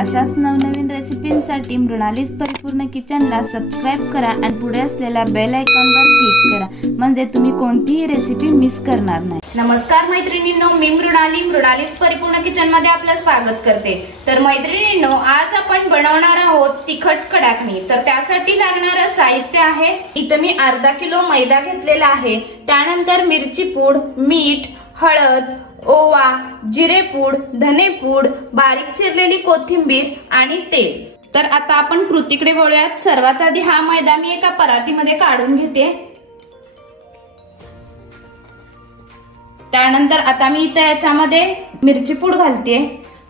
अशाच नवनवीन रेसिपींसाठी मृणालीस परिपूर्ण किचनला सबस्क्राइब करा आणि पुढे असलेल्या बेल आयकॉनवर क्लिक करा, म्हणजे तुम्ही कोणतीही रेसिपी मिस करणार नाही। नमस्कार मैत्रिणींनो, मी मृणालीस परिपूर्ण किचन मध्ये आपलं स्वागत करते। तर मैत्रिणींनो, आज आपण बनवणार आहोत तिखट कडाकणी। तर त्यासाठी लागणारे साहित्य आहे, इथे मी अर्धा किलो मैदा घेतलेला आहे, त्यानंतर मिरची पूड, मीठ, हळद, ओवा, जिरेपूड, धनेपूड, बारीक चिरलेली कोथिंबीर आणि तेल। तर आता आपण कृतीकडे वळूयात। सर्वात आधी हा मैदा मी एका परातीमध्ये काढून घेते। त्यानंतर आता मी इथे याच्यामध्ये मिरची पूड घालते।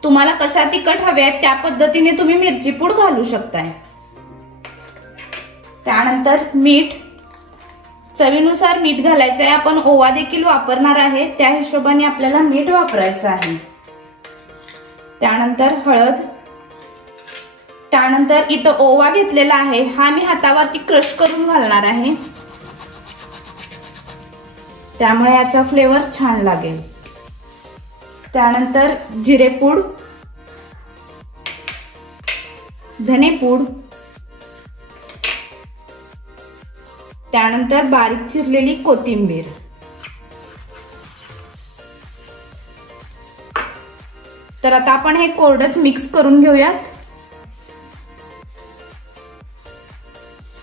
तुम्हाला कशा तिखट हवे त्या पद्धतीने तुम्ही मिरची पूड घालू शकताय। त्यानंतर मीठ, चवीनुसार मीठ घालायचं आहे। आपण ओवा देखील वापरणार आहे, त्या हिशोबाने आपल्याला मीठ वापरायचं आहे। त्यानंतर हळद, त्यानंतर इथं ओवा घेतलेला आहे, हा मी हातावरती क्रश करून घालणार आहे, त्यामुळे याचा फ्लेवर छान लागेल। त्यानंतर जिरेपूड, धनेपूड, त्यानंतर बारीक चिरलेली कोथिंबीर। तर आता आपण हे कोरडच मिक्स करून घेऊयात।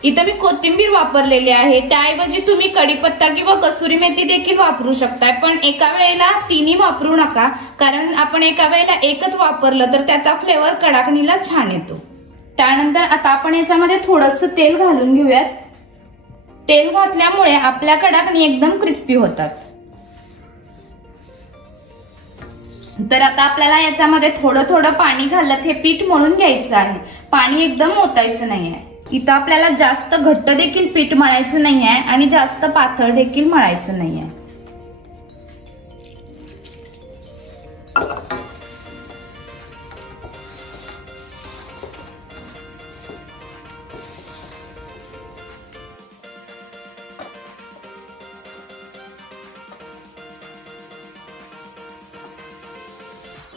इथे मी कोथिंबीर वापरलेली आहे, त्याऐवजी तुम्ही कढीपत्ता किंवा कसुरी मेथी देखील वापरू शकताय, पण एका वेळेला तिन्ही वापरू नका, कारण आपण एका वेळेला एकच वापरलं तर त्याचा फ्लेवर कडाकणीला छान येतो। त्यानंतर आता आपण याच्यामध्ये थोडंसं तेल घालून घेऊयात। तेल घातल्यामुळे आपल्या कडाकणी एकदम क्रिस्पी होतात। तर आता आपल्याला याच्यामध्ये थोडं थोडं पाणी घालत हे पीठ मळून घ्यायचं आहे, पाणी एकदम ओतायचं नाहीये। इथं आपल्याला जास्त घट्ट देखील पीठ मळायचं नाहीये आणि जास्त पातळ देखील मळायचं नाहीये।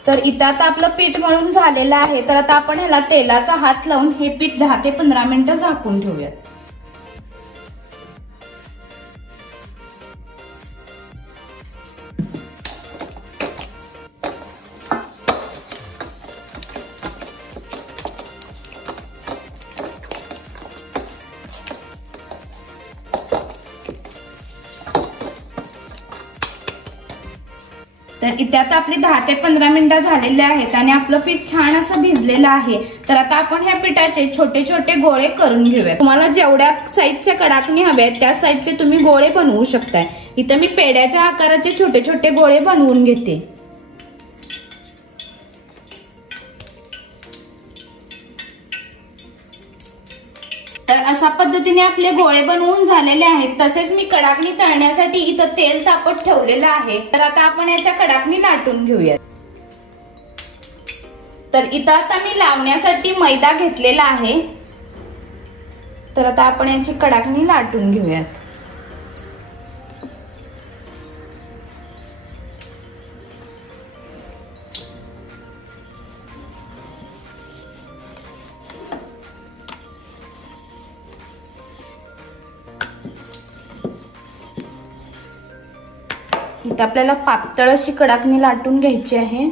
तर इथं आता आपलं पीठ मळून झालेलं आहे। तर आता आपण ह्याला तेलाचा हात लावून हे पीठ 10 ते 15 मिनिटं झाकून ठेवूयात। तर इथे आता आपली 10 ते 15 मिनिटं झालेले आहेत आणि आपलं पीठ छान असं भिजलेलं आहे। तर आता आपण ह्या पिठाचे छोटे छोटे गोळे करून घेऊयात। तुम्हाला जेवढ्या साईजच्या कडाकणी हव्यात त्या साईजचे तुम्ही गोळे बनवू शकताय। इथे मी पेड्याच्या आकाराचे छोटे छोटे गोळे बनवून घेते। तर अशा पद्धतीने आपले गोळे बनवून झालेले आहेत। तसेच मी कडाकणी तळण्यासाठी इथं तेल तापत ठेवलेलं आहे। तर आता आपण याच्या कडाकणी लाटून घेऊयात। तर इथं आता मी लावण्यासाठी मैदा घेतलेला आहे, तर आता आपण याची कडाकणी लाटून घेऊयात। इथं आपल्याला पातळ अशी कडाकणी लाटून घ्यायची आहे।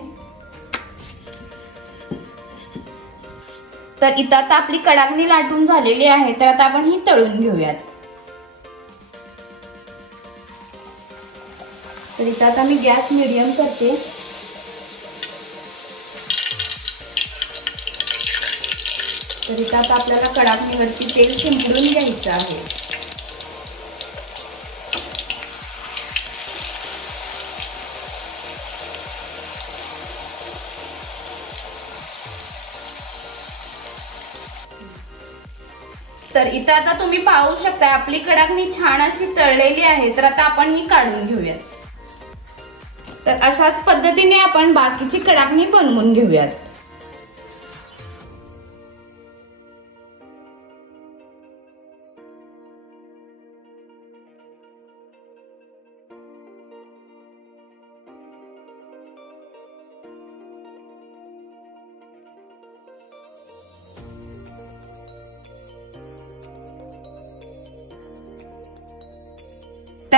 तर इथं आता आपली कडाकणी लाटून झालेली आहे, तर आता आपण ही तळून घेऊयात। तर इथं आता मी गॅस मीडियम करते। तर इथं आता आपल्याला कडाकणीवरती तेल शिंपडून घ्यायचं आहे। तर इथं आता तुम्ही पाहू शकता आपली कडाकणी छान अशी तळलेली आहे। तर आता आपण ही काढून घेऊयात। तर अशाच पद्धतीने आपण बाकीची कडाकणी बनवून घेऊयात।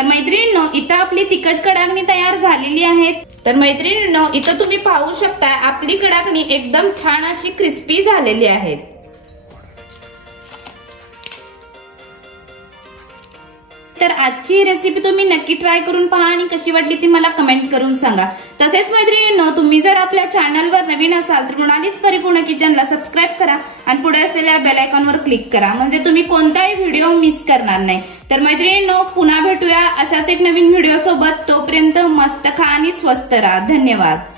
तर मैत्रिणींनो, इथं आपली तिखट कडाकणी तयार झालेली आहे। तर मैत्रिणींनो, इथं तुम्ही पाहू शकता आपली कडाकणी एकदम छान अशी क्रिस्पी झालेली आहे। तर आजची रेसिपी तुम्ही नक्की ट्राय करून पहा आणि कशी वाटली ती मला कमेंट करून सांगा। तसेच मैत्रिणींनो, तुम्ही जर आपल्या चॅनलवर नवीन असाल तर मृणालीज परिपूर्ण किचनला सबस्क्राइब करा आणि पुढे असलेल्या बेल आयकॉनवर क्लिक करा, म्हणजे तुम्ही कोणताही व्हिडिओ मिस करणार नाही। तर मैत्रिणींनो, पुन्हा भेटूया अशाच एक नवीन व्हिडिओ सोबत। तोपर्यंत मस्त खा आणि स्वस्त राहा। धन्यवाद।